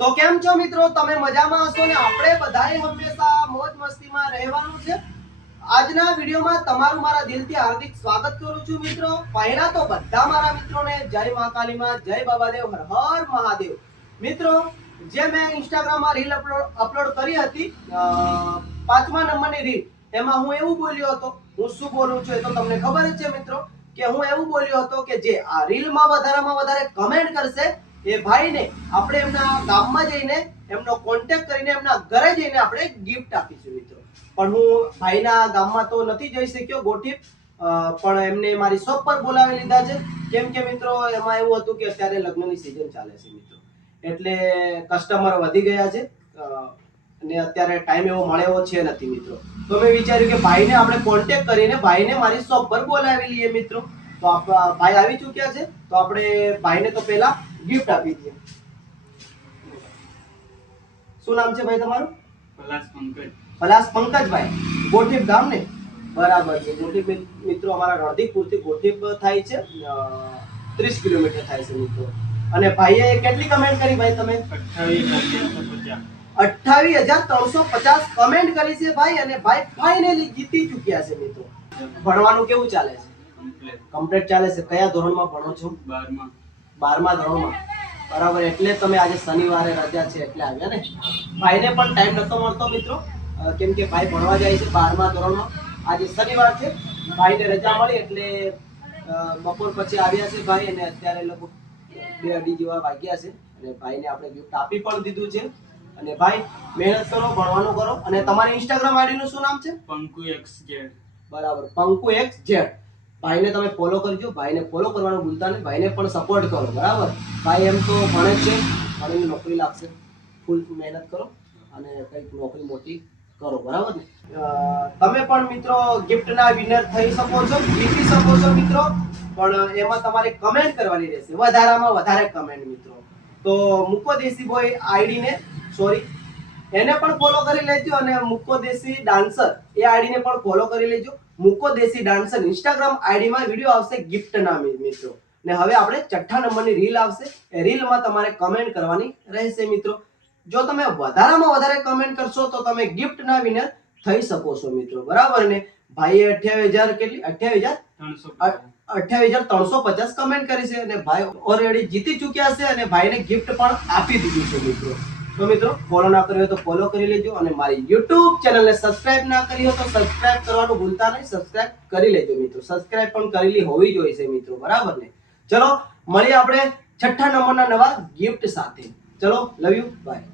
તો કેમ છો મિત્રો? તમે મજામાં હશો ને? આપણે બધાએ હંમેશા મોજ મસ્તીમાં રહેવાનું છે. આજના વિડીયોમાં તમારું મારા દિલથી હાર્દિક સ્વાગત કરું છું મિત્રો. પહેલા તો બધા મારા મિત્રોને જય મા કાલીમાં, જય બાબાદેવ, હર હર મહાદેવ. મિત્રો, જે મેં ઇન્સ્ટાગ્રામમાં રીલ અપલોડ અપલોડ કરી હતી પાંચમા નંબરની રીલ, એમાં હું એવું બોલ્યો હતો, હું શું બોલું છું એ તો તમને ખબર જ છે મિત્રો, કે હું એવું બોલ્યો હતો કે જે આ રીલમાં વધારેમાં વધારે કમેન્ટ કરશે એ ભાઈને આપણે એમના ગામમાં જઈને એમનો કોન્ટેક્ટ કરીને એમના ઘરે જઈને આપણે ગિફ્ટ આપીશું મિત્રો. પણ હું ભાઈના ગામમાં તો નથી જઈ શક્યો ગોઠી અ, પણ એમને મારી શોપ પર બોલાવી લીધા છે. કેમ કે મિત્રો એમાં એવું હતું કે અત્યારે લગ્નની સિઝન ચાલે છે મિત્રો. એટલે કસ્ટમર વધી ગયા છે. અને અત્યારે ટાઈમ એવો મળે એવો છે નથી મિત્રો. તો મેં વિચાર્યું કે ભાઈને આપણે કોન્ટેક્ટ કરીને ભાઈને મારી શોપ પર બોલાવી લઈએ મિત્રો. તો ભાઈ આવી ચૂક્યા છે. તો આપણે ભાઈને તો પહેલા ગિફ્ટ આપી દે શું નામ છે ભાઈ તમારું? પલાસ પંકજ. પલાસ પંકજભાઈ. ગોઠીપ ગામ ને? બરાબર છે. ગોઠીપ મિત્રો અમારા રણધીકપુરથી ગોઠીપ થાય છે ત્રીસ કિલોમીટર થાય છે મિત્રો. અને ભાઈએ કેટલી કમેન્ટ કરી ભાઈ તમે? અઠ્ઠાવીસ હજાર ત્રણસો પચાસ કમેન્ટ કરી છે ભાઈ અને ભાઈ ફાઇનલી જીતી ચૂક્યા છે મિત્રો. ભણવાનું કેવું ચાલે છે? કમ્પ્લેટ કમ્પ્લીટ ચાલે છે. કયા ધોરણમાં ભણો છો? બારમાં. બારમા ધોરણમાં. બરાબર એટલે તમે આજે શનિવારે રજા છે એટલે આવ્યા ને? ભાઈને પણ ટાઈમ નતો મળતો મિત્રો. કેમ કે ભાઈ ભણવા જાય છે બારમા ધોરણમાં. આજે શનિવાર છે. ભાઈને રજા મળી એટલે બપોર પછી આવ્યા છે ભાઈ અને અત્યારે લોકો બે અઢી જેવા વાગ્યા છે. અને ભાઈને આપણે ગિફ્ટ આપી પણ દીધું છે. અને ભાઈ મહેનત કરો ભણવાનું કરો. અને તમારી ઇન્સ્ટાગ્રામ આઈડી નું શું નામ છે? Panku X Z. બરાબર પંકુ એક્સ જેડ. ભાઈને તમે ફોલો કરજો, ભાઈને ફોલો કરવાનું ભૂલતા નહીં, ભાઈને પણ સપોર્ટ કરો, બરાબર? ભાઈ એમ તો ભણે છે, ભણીને નોકરી લાગશે. ફૂલ મહેનત કરો અને કંઈક નોકરી મોટી કરો, બરાબર ને? તમે પણ મિત્રો ગિફ્ટના વિનર થઈ શકો છો, જીતી શકો છો મિત્રો, પણ એમાં તમારે કમેન્ટ કરવાની રહેશે. વધારામાં વધારે કમેન્ટ મિત્રો. તો મુકો દેસી બોય આઈડીને સોરી એને પણ ફોલો કરી લેજો અને મુક્કો દેશી ડાન્સર એ આઈડીને પણ ફોલો કરી લેજો. મુક્કો દેશી ડાન્સર ઇન્સ્ટાગ્રામ આઈડીમાં વીડિયો આવશે ગિફ્ટ ના મિત્રો. ને હવે આપણે છઠ્ઠા નંબરની રીલ આવશે. એ રીલમાં તમારે કમેન્ટ કરવાની રહેશે મિત્રો. જો તમે વધારામાં વધારે કમેન્ટ કરશો તો તમે ગિફ્ટ ના વિનર થઈ શકો છો મિત્રો. બરાબર ને? ભાઈએ અઠ્યાવીસ હજાર કેટલી? અઠ્યાવીસ હજાર? અઠ્યાવીસ હજાર ત્રણસો પચાસ કમેન્ટ કરી છે અને ભાઈ ઓલરેડી જીતી ચૂક્યા છે અને ભાઈને ગિફ્ટ પણ આપી દીધું છે મિત્રો. તો મિત્રો ફોલો ના કર્યો તો ફોલો કરી લેજો અને મારી યુટ્યુબ ચેનલને સબસ્ક્રાઇબ ના કરી હોય તો સબસ્ક્રાઇબ કરવાનું ભૂલતા નહીં. સબસ્ક્રાઇબ કરી લેજો મિત્રો. સબસ્ક્રાઇબ પણ કરેલી હોવી જોઈએ છે મિત્રો. બરાબર ને? ચલો, મળીએ આપણે છઠ્ઠા નંબરના નવા ગિફ્ટ સાથે. ચલો લવ યુ બાય